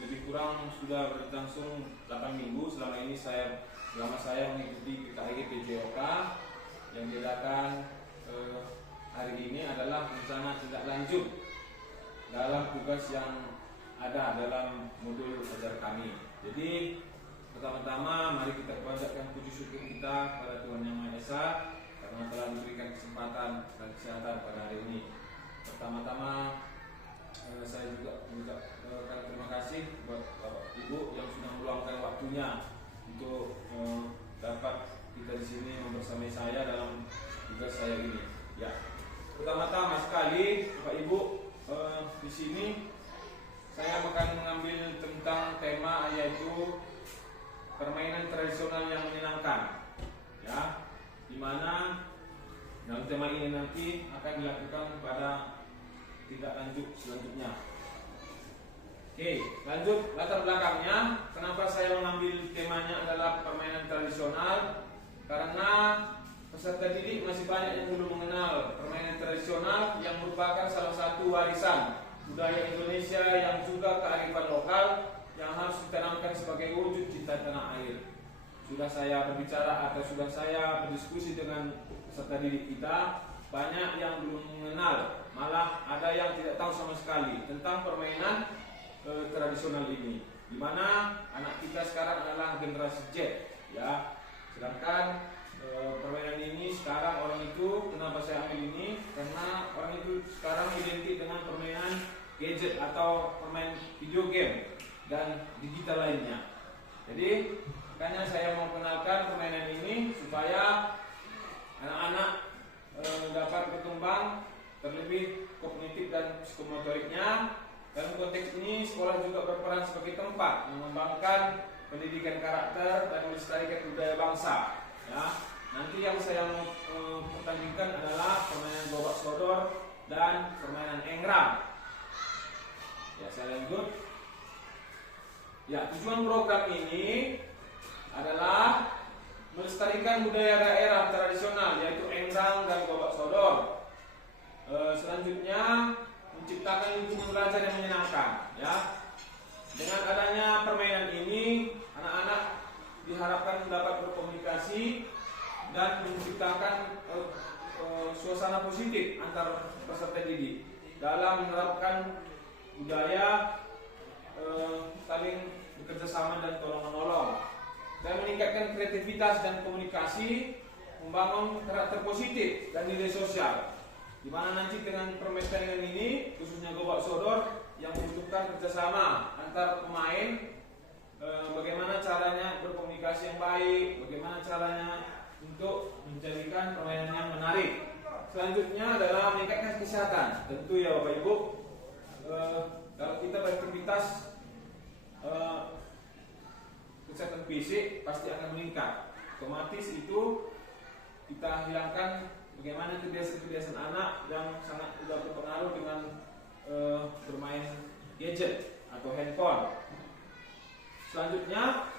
lebih kurang sudah berlangsung 8 minggu. Selama saya mengikuti PKIG PJOK yang diadakan hari ini adalah rencana tindak lanjut dalam tugas yang ada dalam modul ajar kami. Jadi pertama-tama mari kita panjatkan puji syukur kita kepada Tuhan Yang Maha Esa karena telah diberikan kesempatan dan kesehatan pada hari ini. Pertama-tama saya juga mengucapkan terima kasih buat Bapak Ibu yang sudah meluangkan waktunya untuk dapat kita di sini membersamai saya dalam tugas saya ini. Ya, pertama-tama sekali Bapak Ibu di sini saya akan mengambil tentang tema yaitu permainan tradisional yang menyenangkan. Ya, di mana dalam tema ini nanti akan dilakukan pada tindak lanjut selanjutnya. Oke, lanjut latar belakangnya. Kenapa saya mengambil temanya adalah permainan tradisional? Karena peserta didik masih banyak yang belum mengenal permainan tradisional yang merupakan salah satu warisan budaya Indonesia yang juga kearifan lokal yang harus ditanamkan sebagai wujud cinta tanah air. Sudah saya berbicara atau sudah saya berdiskusi dengan peserta didik kita, banyak yang belum mengenal, malah ada yang tidak tahu sama sekali tentang permainan tradisional ini. Di mana anak kita sekarang adalah generasi Z, ya. Sedangkan permainan ini sekarang orang itu, kenapa saya ambil ini? Karena orang itu sekarang identik dengan permainan gadget atau permain video game dan digital lainnya. Jadi makanya saya mau kenalkan permainan ini supaya anak-anak dapat berkembang terlebih kognitif dan psikomotoriknya. Dalam konteks ini sekolah juga berperan sebagai tempat mengembangkan pendidikan karakter dan melestarikan budaya bangsa. Ya, nanti yang saya mau pertandingkan adalah permainan gobak sodor dan permainan engrang. Ya, saya lanjut. Ya, tujuan program ini adalah melestarikan budaya daerah tradisional yaitu engrang dan gobak sodor. Selanjutnya menciptakan lingkungan belajar yang menyenangkan. Ya, dengan adanya permainan ini anak-anak diharapkan dapat berkomunikasi dan menciptakan suasana positif antar peserta didik dalam menerapkan budaya saling bekerja sama dan tolong-menolong, dan meningkatkan kreativitas dan komunikasi, membangun karakter positif dan nilai sosial. Di mana nanti dengan permainan ini, khususnya gobak sodor yang membutuhkan kerjasama antar pemain, bagaimana caranya berkomunikasi yang baik, bagaimana caranya untuk menjadikan permainan yang menarik. Selanjutnya adalah meningkatkan kesehatan. Tentu ya Bapak Ibu, kalau kita beraktivitas kesehatan fisik pasti akan meningkat. Otomatis itu kita hilangkan bagaimana kebiasaan-kebiasaan anak yang sangat tidak berpengaruh dengan bermain gadget atau handphone. Selanjutnya,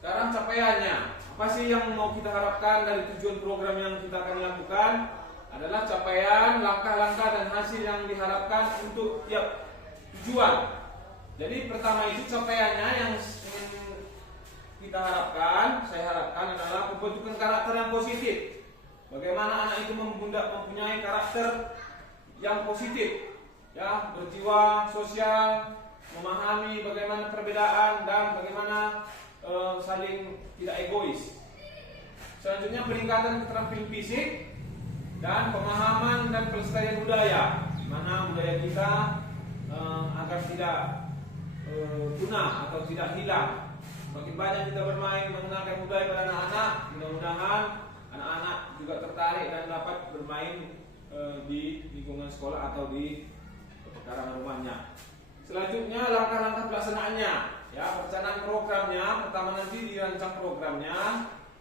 sekarang capaiannya. Apa sih yang mau kita harapkan dari tujuan program yang kita akan lakukan? Adalah capaian, langkah-langkah dan hasil yang diharapkan untuk tiap tujuan. Jadi pertama itu capaiannya yang ingin kita harapkan, saya harapkan adalah pembentukan karakter yang positif. Bagaimana anak itu mempunyai karakter yang positif, ya, berjiwa sosial, memahami bagaimana perbedaan dan bagaimana saling tidak egois. Selanjutnya peningkatan keterampilan fisik dan pemahaman dan pelestarian budaya, di mana budaya kita agar tidak punah atau tidak hilang. Semakin banyak kita bermain mengenalkan budaya pada anak-anak, mudah-mudahan anak-anak juga tertarik dan dapat bermain di lingkungan sekolah atau di pekarangan rumahnya. Selanjutnya langkah-langkah pelaksanaannya, ya, perencanaan programnya. Pertama nanti dirancang programnya,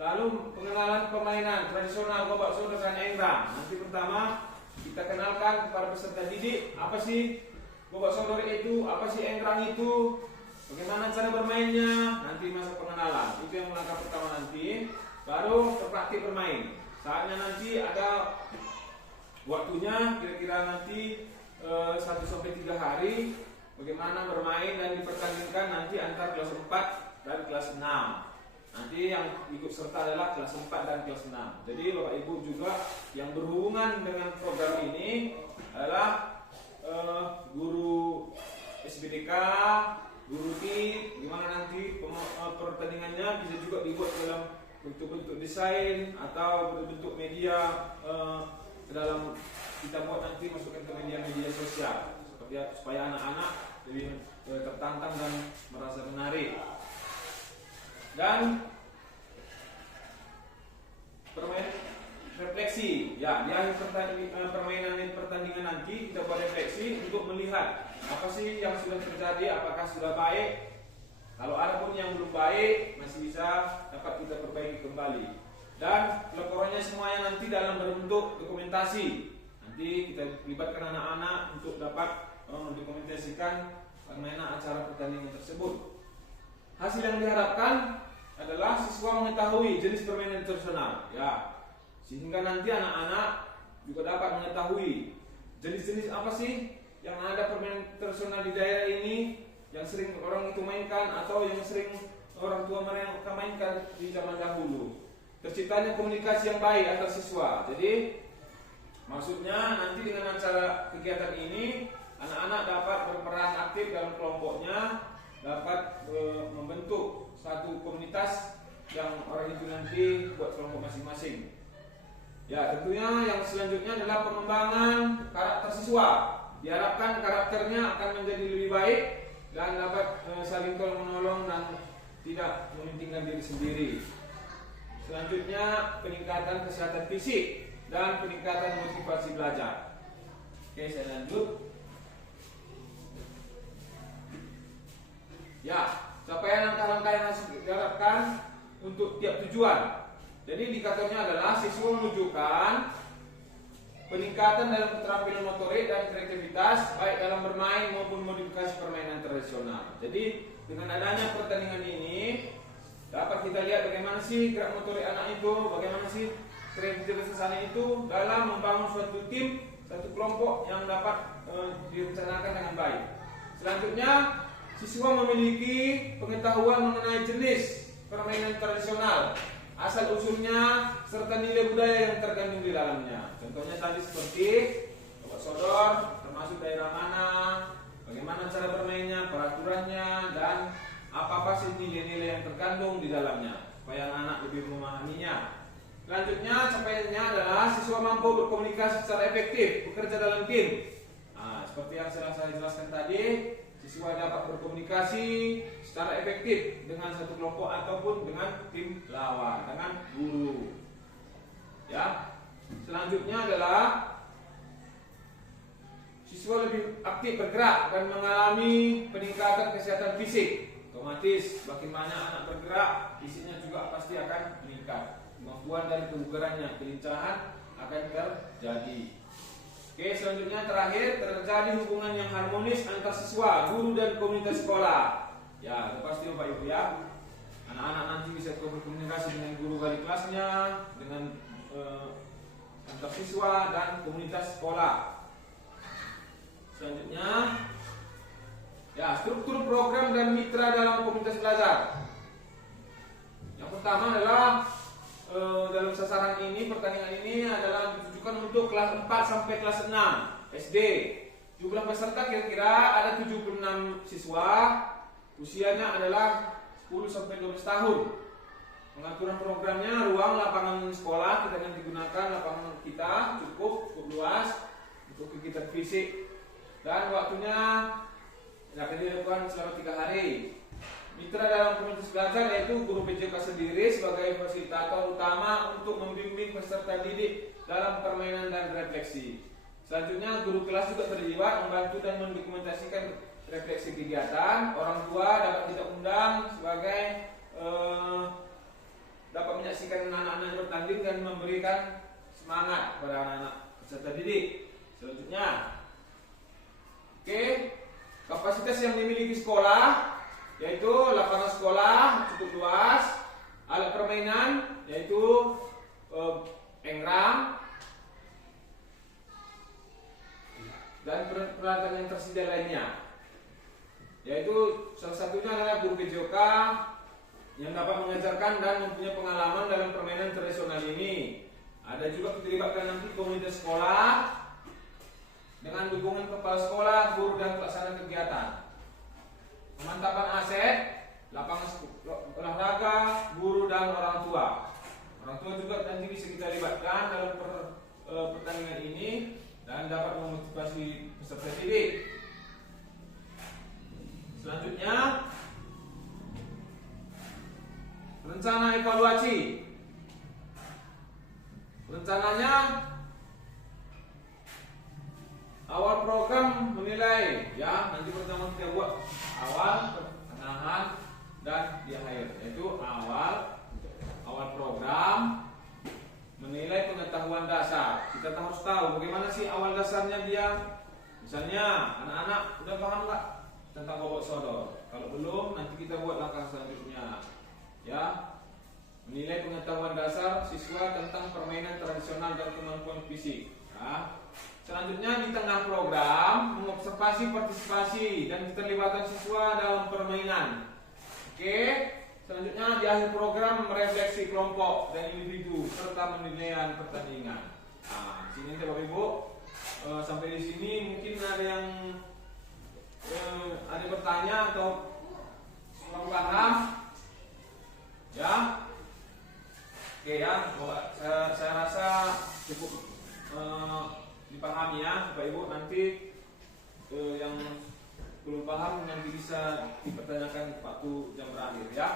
lalu pengenalan permainan tradisional gobak sodor dan engrang. Nanti pertama kita kenalkan kepada peserta didik apa sih gobak sodor itu, apa sih engrang itu, bagaimana cara bermainnya. Nanti masa pengenalan, itu yang langkah pertama nanti. Baru berpraktik bermain. Saatnya nanti ada waktunya, kira-kira nanti 1-3 hari bagaimana bermain dan dipertandingkan nanti antar kelas 4 dan kelas 6. Nanti yang ikut serta adalah kelas 4 dan kelas 6. Jadi Bapak Ibu juga yang berhubungan dengan program ini adalah guru SBDK, guru TIP, gimana nanti pertandingannya bisa juga dibuat dalam bentuk-bentuk desain atau bentuk media ke dalam kita buat nanti masukkan ke media-media sosial supaya anak-anak lebih tertantang dan merasa menarik. Dan refleksi, ya di akhir pertandingan nanti kita buat refleksi untuk melihat apa sih yang sudah terjadi, apakah sudah baik. Kalau ada pun yang belum baik masih bisa dapat kita perbaiki kembali. Dan laporannya semuanya nanti dalam bentuk dokumentasi. Nanti kita libatkan anak-anak untuk dapat mendokumentasikan bagaimana acara pertandingan tersebut. Hasil yang diharapkan adalah siswa mengetahui jenis permainan tradisional, ya, sehingga nanti anak-anak juga dapat mengetahui jenis-jenis apa sih yang ada permainan tradisional di daerah ini, yang sering orang itu mainkan atau yang sering orang tua mereka mainkan di zaman dahulu. Terciptanya komunikasi yang baik antar siswa. Jadi maksudnya nanti dengan acara kegiatan ini anak-anak dapat berperan aktif dalam kelompoknya, dapat membentuk satu komunitas yang orang itu nanti buat kelompok masing-masing. Ya, tentunya yang selanjutnya adalah pengembangan karakter siswa. Diharapkan karakternya akan menjadi lebih baik dan dapat saling tolong menolong dan tidak mementingkan diri sendiri. Selanjutnya peningkatan kesehatan fisik dan peningkatan motivasi belajar. Oke, saya lanjut. Ya, capaian langkah-langkah yang harus diharapkan untuk tiap tujuan. Jadi indikatornya adalah siswa menunjukkan peningkatan dalam keterampilan motorik dan kreativitas baik dalam bermain maupun modifikasi permainan tradisional. Jadi dengan adanya pertandingan ini dapat kita lihat bagaimana sih gerak motorik anak itu, bagaimana sih kreativitas anak itu dalam membangun suatu tim, satu kelompok yang dapat direncanakan dengan baik. Selanjutnya, siswa memiliki pengetahuan mengenai jenis permainan tradisional, asal usulnya serta nilai budaya yang terkandung di dalamnya. Contohnya tadi seperti obat sodor, termasuk daerah mana, bagaimana cara bermainnya, peraturannya, dan apa-apa sih nilai-nilai yang terkandung di dalamnya supaya anak-anak lebih memahaminya. Selanjutnya capaiannya adalah siswa mampu berkomunikasi secara efektif, bekerja dalam tim. Nah, seperti yang saya jelaskan tadi, siswa dapat berkomunikasi secara efektif dengan satu kelompok ataupun dengan tim lawan, dengan guru. Ya. Selanjutnya adalah siswa lebih aktif bergerak dan mengalami peningkatan kesehatan fisik. Otomatis makin banyak anak bergerak, fisiknya juga pasti akan meningkat. Kemampuan dari kebugarannya, kelincahan akan terjadi. Oke, selanjutnya terakhir terjadi hubungan yang harmonis antar siswa, guru dan komunitas sekolah. Ya, itu pasti Bapak Ibu ya. Anak-anak nanti bisa berkomunikasi dengan guru wali kelasnya, dengan antar siswa dan komunitas sekolah. Selanjutnya, ya, struktur program dan mitra dalam komunitas belajar. Yang pertama adalah dalam sasaran ini, pertandingan ini adalah ditujukan untuk kelas 4 sampai kelas 6 SD. Jumlah peserta kira-kira ada 76 siswa. Usianya adalah 10 sampai 12 tahun. Pengaturan programnya, ruang lapangan sekolah kita akan digunakan, lapangan kita cukup luas untuk kegiatan fisik, dan waktunya akan dilakukan selama 3 hari. Mitra dalam komunitas belajar yaitu guru PJK sendiri sebagai fasilitator utama untuk membimbing peserta didik dalam permainan dan refleksi. Selanjutnya guru kelas juga terlibat membantu dan mendokumentasikan refleksi kegiatan. Orang tua dapat kita undang sebagai dapat menyaksikan anak-anak bertanding dan memberikan semangat kepada anak-anak peserta didik. Selanjutnya, oke, kapasitas yang dimiliki sekolah yaitu lapangan sekolah cukup luas, alat permainan yaitu engram, dan peralatan yang tersedia lainnya. yaitu salah satunya adalah guru PJOK yang dapat mengajarkan dan mempunyai pengalaman dalam permainan tradisional ini. Ada juga kita libatkan nanti komunitas sekolah dengan dukungan kepala sekolah, guru dan pelaksana kegiatan. Pemantapan aset, lapangan olahraga, guru dan orang tua. Orang tua juga nanti bisa kita libatkan dalam pertandingan ini dan dapat memotivasi peserta didik. Selanjutnya, rencana evaluasi. Rencananya awal program menilai, ya nanti pertama kita buat awal, pertengahan, dan di akhir, yaitu awal program menilai pengetahuan dasar. Kita harus tahu bagaimana sih awal dasarnya dia. Misalnya anak-anak udah paham nggak tentang bobot sodor? Kalau belum, nanti kita buat langkah selanjutnya, ya. Menilai pengetahuan dasar siswa tentang permainan tradisional dan kemampuan fisik. Ya. Selanjutnya di tengah program mengobservasi partisipasi dan keterlibatan siswa dalam permainan. Oke. Selanjutnya di akhir program merefleksi kelompok dan individu serta penilaian pertandingan. Nah, sini Bapak Ibu sampai di sini mungkin ada yang ada bertanya atau kurang paham, ya. Oke ya, saya rasa cukup dipahami ya Bapak Ibu. Nanti yang belum paham nanti bisa dipertanyakan waktu jam berakhir ya.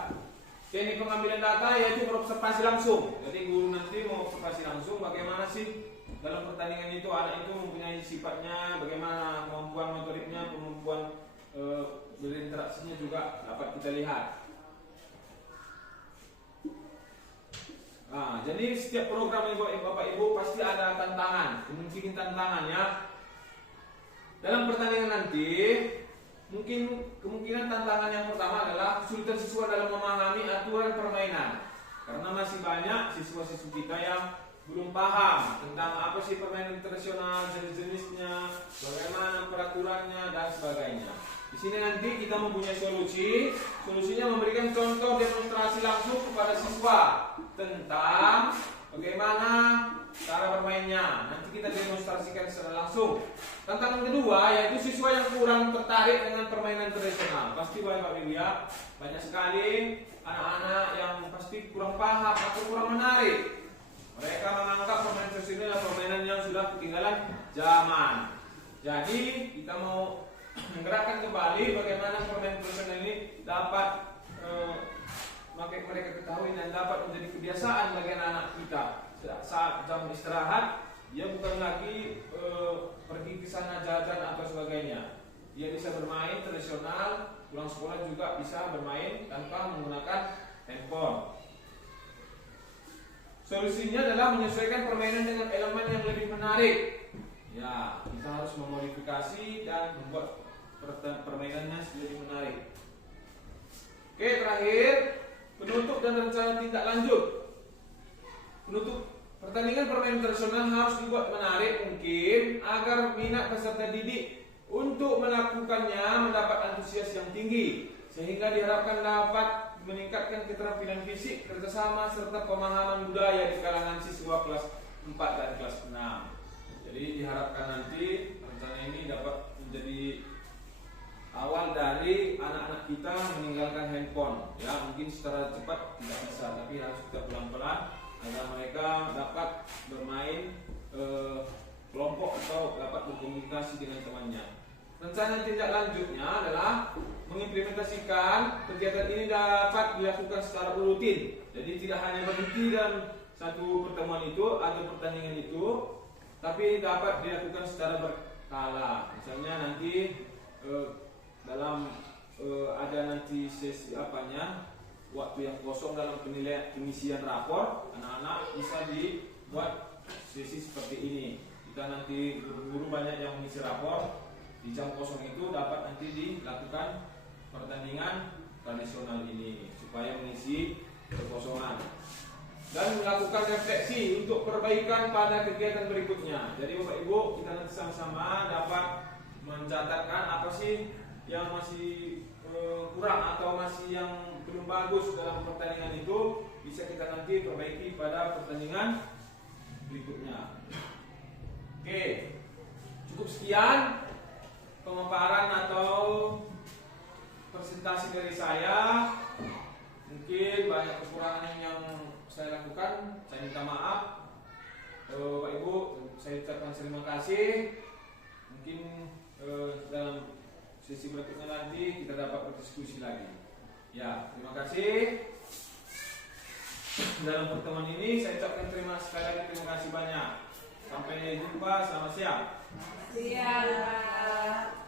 Teknik pengambilan data yaitu berobservasi langsung. Jadi guru nanti mau observasi langsung bagaimana sih dalam pertandingan itu anak itu mempunyai sifatnya, bagaimana kemampuan motoriknya, kemampuan berinteraksinya juga dapat kita lihat. Nah, jadi setiap program Bapak Ibu pasti ada tantangan, kemungkinan tantangan ya. Dalam pertandingan nanti, kemungkinan tantangan yang pertama adalah kesulitan siswa dalam memahami aturan permainan. Karena masih banyak siswa-siswa kita yang belum paham tentang apa sih permainan tradisional, jenis-jenisnya, bagaimana peraturannya dan sebagainya. Di sini nanti kita mempunyai solusi. Solusinya memberikan contoh demonstrasi langsung kepada siswa tentang bagaimana cara bermainnya. Nanti kita demonstrasikan secara langsung. Tantangan kedua yaitu siswa yang kurang tertarik dengan permainan tradisional. Pasti Bapak Ibu ya, banyak sekali anak-anak yang pasti kurang paham atau kurang menarik. Mereka menganggap permainan tradisional adalah permainan yang sudah ketinggalan zaman. Jadi kita mau menggerakkan kembali bagaimana permainan tradisional ini dapat mereka ketahui dan dapat menjadi kebiasaan bagi anak-anak kita. Saat jam istirahat, dia bukan lagi pergi ke sana jajan atau sebagainya. Dia bisa bermain tradisional, pulang sekolah juga bisa bermain tanpa menggunakan handphone. Solusinya adalah menyesuaikan permainan dengan elemen yang lebih menarik. Ya, kita harus memodifikasi dan membuat permainannya lebih menarik. Oke, terakhir penutup dan rencana tindak lanjut. Penutup pertandingan permainan tradisional harus dibuat menarik mungkin agar minat peserta didik untuk melakukannya mendapat antusias yang tinggi, sehingga diharapkan dapat meningkatkan keterampilan fisik, kerjasama serta pemahaman budaya di kalangan siswa kelas 4 dan kelas 6. Jadi diharapkan nanti rencana ini dapat menjadi awal dari anak-anak kita meninggalkan handphone. Ya, mungkin secara cepat tidak bisa, tapi harus kita pelan-pelan agar mereka dapat bermain kelompok atau dapat berkomunikasi dengan temannya. Rencana tindak lanjutnya adalah mengimplementasikan kegiatan ini dapat dilakukan secara rutin. Jadi tidak hanya berhenti dan satu pertemuan itu atau pertandingan itu, tapi dapat dilakukan secara berkala. Misalnya nanti dalam ada nanti sesi waktu yang kosong dalam pengisian rapor, anak-anak bisa dibuat sesi seperti ini. Kita nanti guru banyak yang mengisi rapor, di jam kosong itu dapat nanti dilakukan pertandingan tradisional ini supaya mengisi kekosongan dan melakukan refleksi untuk perbaikan pada kegiatan berikutnya. Jadi Bapak Ibu, kita nanti sama-sama dapat mencatatkan apa sih yang masih kurang atau masih yang belum bagus dalam pertandingan itu bisa kita nanti perbaiki pada pertandingan berikutnya. Oke, cukup sekian pemaparan atau presentasi dari saya. Mungkin banyak kekurangan yang saya lakukan, saya minta maaf. Bapak Ibu, saya ucapkan terima kasih. Mungkin dalam sesi berikutnya nanti kita dapat berdiskusi lagi. Ya, terima kasih. Dalam pertemuan ini saya ucapkan terima kasih banyak. Sampai jumpa, selamat siang. Siang.